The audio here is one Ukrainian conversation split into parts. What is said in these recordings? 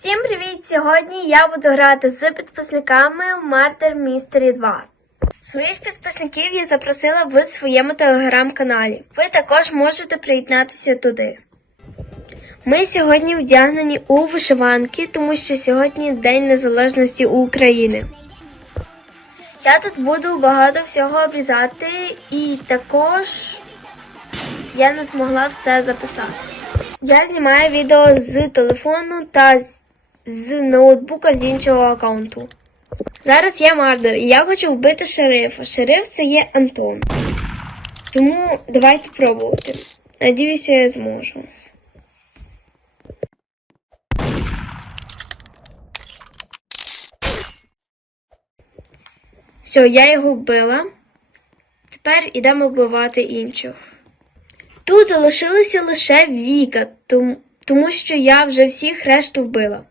Всім привіт! Сьогодні я буду грати з підписниками Murder Mystery 2. Своїх підписників я запросила в своєму телеграм-каналі. Ви також можете приєднатися туди. Ми сьогодні вдягнені у вишиванки, тому що сьогодні День Незалежності України. Я тут буду багато всього обрізати і також я не змогла все записати. Я знімаю відео з телефону та з, з ноутбука з іншого аккаунту. Зараз я мардер і я хочу вбити шерифа. Шериф це є Антон. Тому давайте пробувати. Надіюся, я зможу. Все, я його вбила. Тепер ідемо вбивати інших. Тут залишилася лише Віка, тому, тому що я вже всіх решту вбила.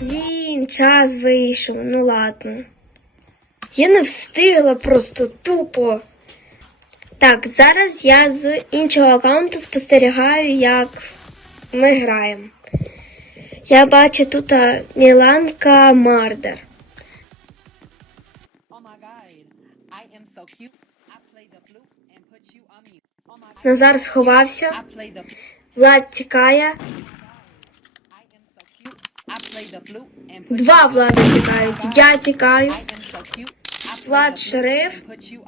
Блін, час вийшов, ну ладно. Я не встигла просто тупо. Так, зараз я з іншого аккаунту спостерігаю, як ми граємо. Я бачу тут Міланка Мардер. Oh. Oh Назар сховався. Влад тікає. Два you on влади тікають. Я тікаю. I am so cute. I play Влад the flute шериф. and put you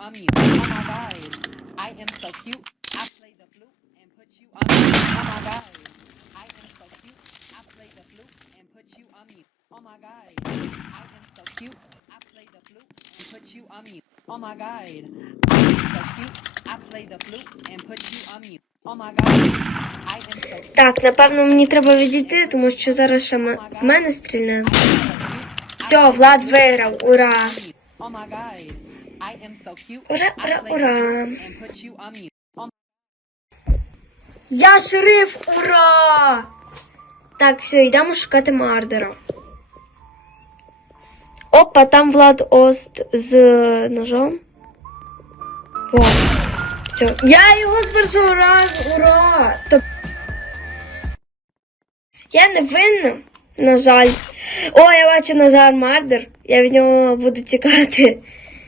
on mute. Oh my god, I am so cute. I play the flute and put you on mute. Oh. Oh. Oh. Oh. Так, напевно, мені треба відійти, тому що зараз ще в мене стрільне. Все, Влад виграв. Ура! Oh. Ура, ура, ура. Oh Я шериф! Ура! Так, все, йдемо шукати Мардера. Опа, там Влад Ост з ножом. О, все. Я його з першого разу! Ура! Та... Я не винна, на жаль. О, я бачу Назар Мардер. Я від нього буду тікати.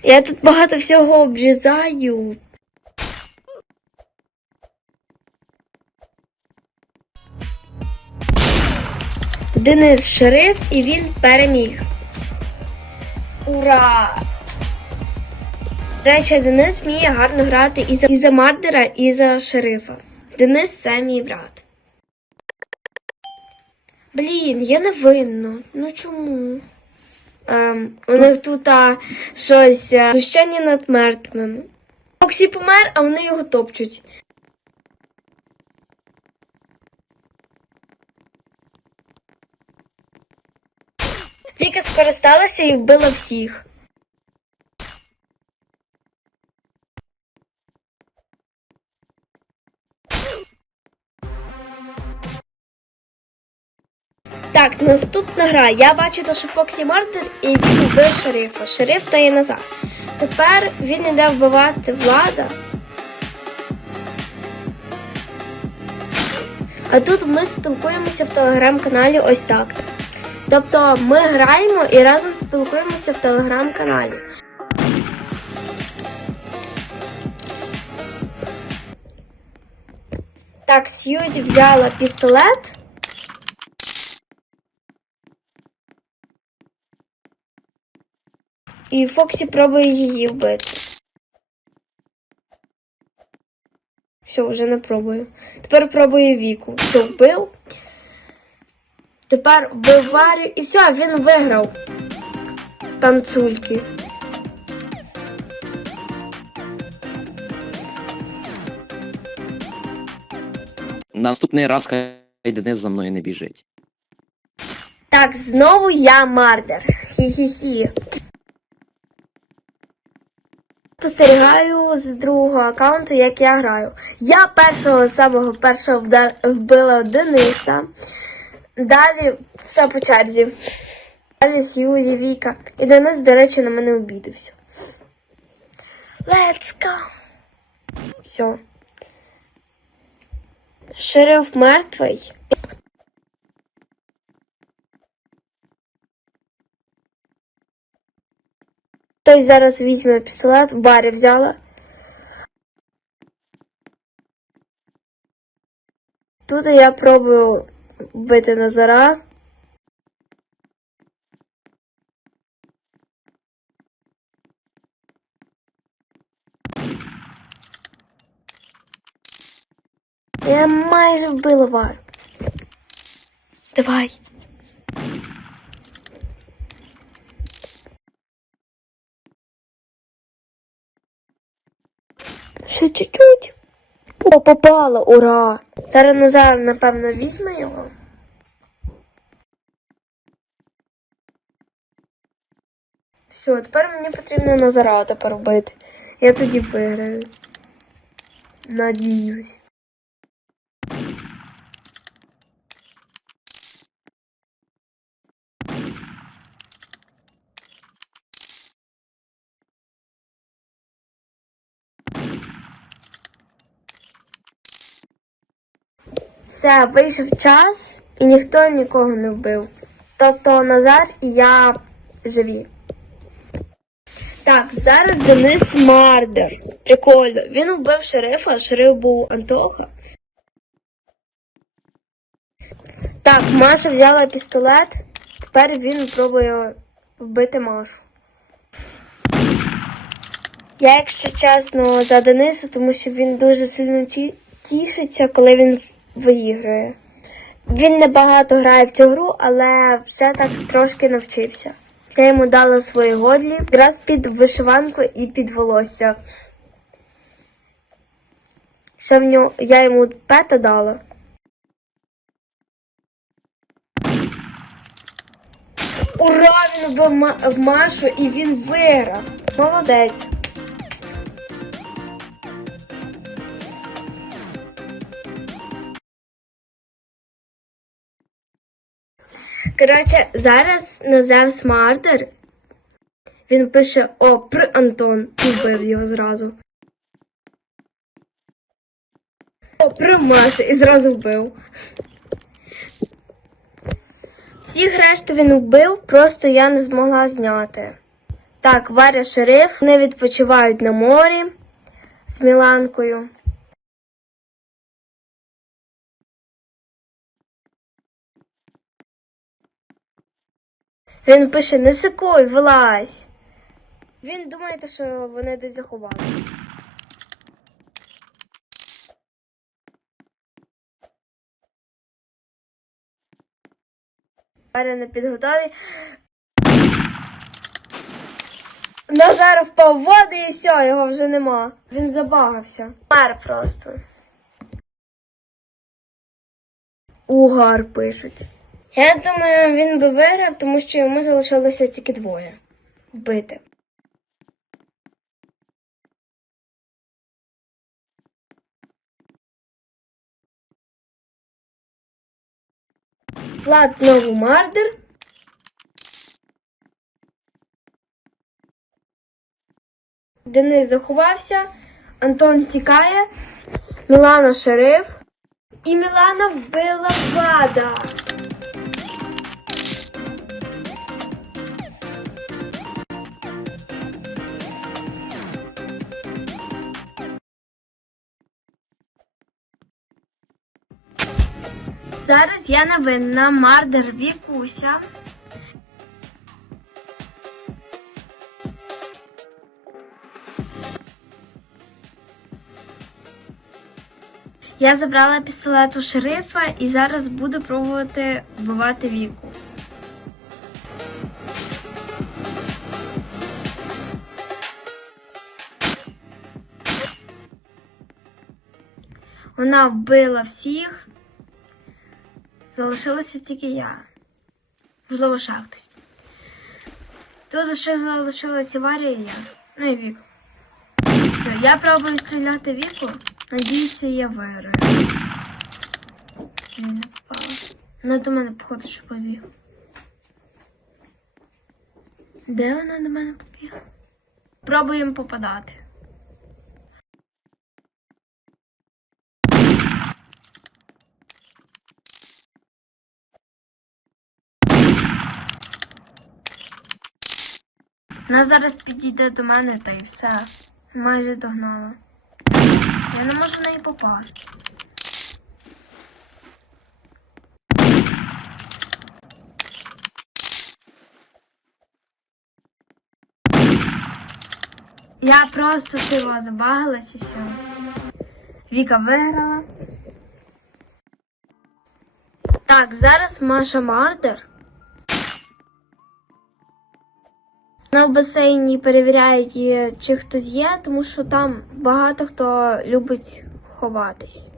Я тут багато всього обрізаю. Денис шериф і він переміг. Ура! До речі, Денис вміє гарно грати і за, і за Мардера, і за шерифа. Денис це мій брат. Блін, я не винна. Ну чому? Ем, у них тут а, щось а, знущання над мертвими. Оксі помер, а вони його топчуть. Віка скористалася і вбила всіх. Так, наступна гра. Я бачу, що Фоксі Мартер і він вбив шерифа. Шериф то є назад. Тепер він іде вбивати влада. А тут ми спілкуємося в телеграм-каналі ось так. Тобто ми граємо і разом спілкуємося в телеграм-каналі. Так, Сьюзі взяла пістолет. І Фоксі пробує її вбити. Все, вже не пробую. Тепер пробує Віку. Все, вбив. Тепер вбив Варю і все, він виграв. Танцульки. Наступний раз хай Денис за мною не біжить. Так, знову я Мардер. Хі-хі-хі. Спостерігаю з другого аккаунту, як я граю. Я першого самого першого вдар... вбила Дениса. Далі все по черзі. Далі Сьюзі, Віка. І Денис, до речі, на мене обідався. Let's go! Все. Шериф мертвий. Хтось зараз візьме пістолет, Варя взяла. Тут я пробую вбити Назара. Я майже вбила Варю. Давай. Ще чуть-чуть. О, попала, ура! Зараз Назар, напевно, візьме його. Все, тепер мені потрібно Назара тепер вбити. Я тоді виграю. Надіюсь. Все, вийшов час і ніхто нікого не вбив. Тобто Назар і я живі. Так, зараз Денис Мардер. Прикольно. Він вбив шерифа, а шериф був Антоха. Так, Маша взяла пістолет. Тепер він пробує вбити Машу. Я, якщо чесно, за Дениса, тому що він дуже сильно тішиться, коли він виіграє. Він небагато грає в цю гру, але вже так трошки навчився. Я йому дала свої годлі, якраз під вишиванку і під волосся. Ще в нього я йому пета дала. Ура! Він вбив в Машу і він виграв. Молодець. Коротше, зараз Назев Смартер. Він пише О, при Антон і вбив його зразу. О, при Маша і зразу вбив. Всіх решту він вбив, просто я не змогла зняти. Так, Варя шериф, вони відпочивають на морі з Міланкою. Він пише не сикуй, вилазь. Він думає, що вони десь заховалися. Варя на підготові. Назар впав в воду і все, його вже нема. Він забагався. Мер просто. Угар пишуть. Я думаю, він би виграв, тому що йому залишилося тільки двоє вбити. Влад знову мардер. Денис заховався, Антон тікає, Мілана шериф. І Мілана вбила Влада. Зараз я не винна, мардер Вікуся. Я забрала пістолет у шерифа і зараз буду пробувати вбивати віку. Вона вбила всіх. Залишилася тільки я. Можливо, ще хтось. Тут ще залишилася Варя і я. Ну і Віка. Все, я пробую стріляти Віку. Надіюся, я виграю. Не попала. Ну, до мене, походу, що побіг. Де вона до мене побігла? Пробуємо попадати. Вона зараз підійде до мене та й все. Майже догнала. Я не можу в неї попасти. Я просто сила забагалась і все. Віка виграла. Так, зараз Маша Мардер. На басейні перевіряють, е, чи хтось є, тому що там багато хто любить ховатись.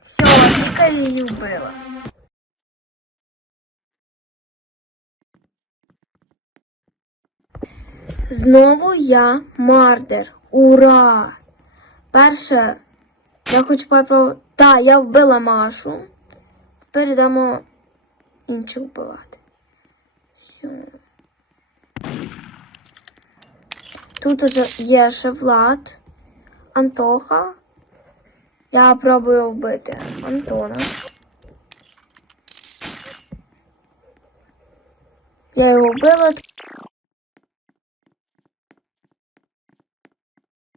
Все, Віка її вбила. Знову я мардер. Ура! Перше, я хочу попробувати. Так, я вбила Машу. Тепер йдемо інших вбивати. Все. Тут є ще Влад, Антоха. Я пробую вбити Антона. Я його вбила.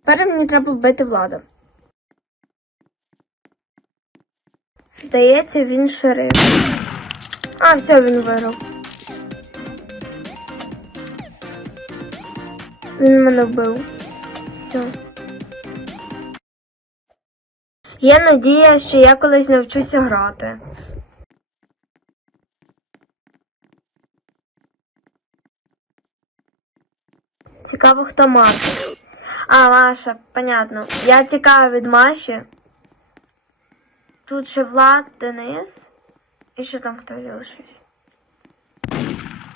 Тепер мені треба вбити влада. Здається, він шериф. А, все, він виграв. Він мене вбив. Все. Є надія, що я колись навчуся грати. Цікаво, хто Маша. А, Маша, понятно. Я тікаю від Маші. Тут ще Влад, Денис. І ще там хтось залишився.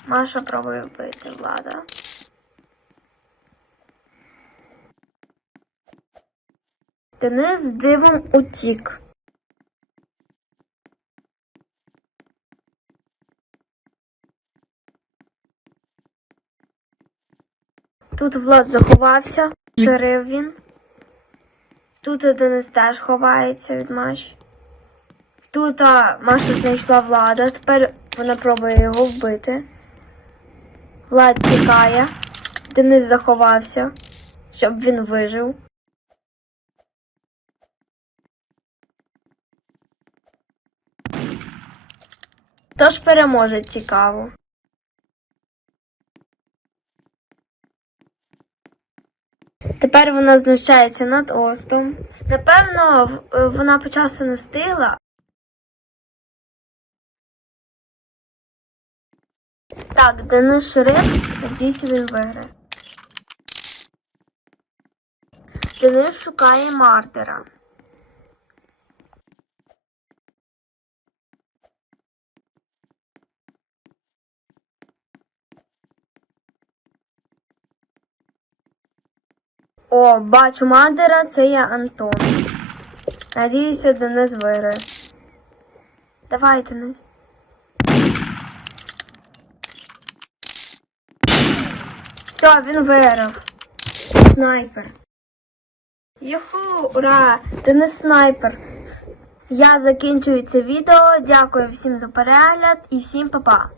Маша пробує вбити Влада. Денис дивом утік. Тут Влад заховався, шерив він. Тут Денис теж ховається від Маші. Тут а, Маша знайшла Влада, тепер вона пробує його вбити. Влад тікає. Денис заховався, щоб він вижив. Тож переможе цікаво. Тепер вона знущається над Остом. Напевно, вона по часу не встигла. Так, Денис Шериф, надіюсь, він виграє. Денис шукає мартера. О, бачу мардера, це я Антон. Надіюся, Денис виграє. Давай, Денис. Все, він виграв. Снайпер. Юху, ура! Ти не снайпер. Я закінчую це відео. Дякую всім за перегляд і всім па-па.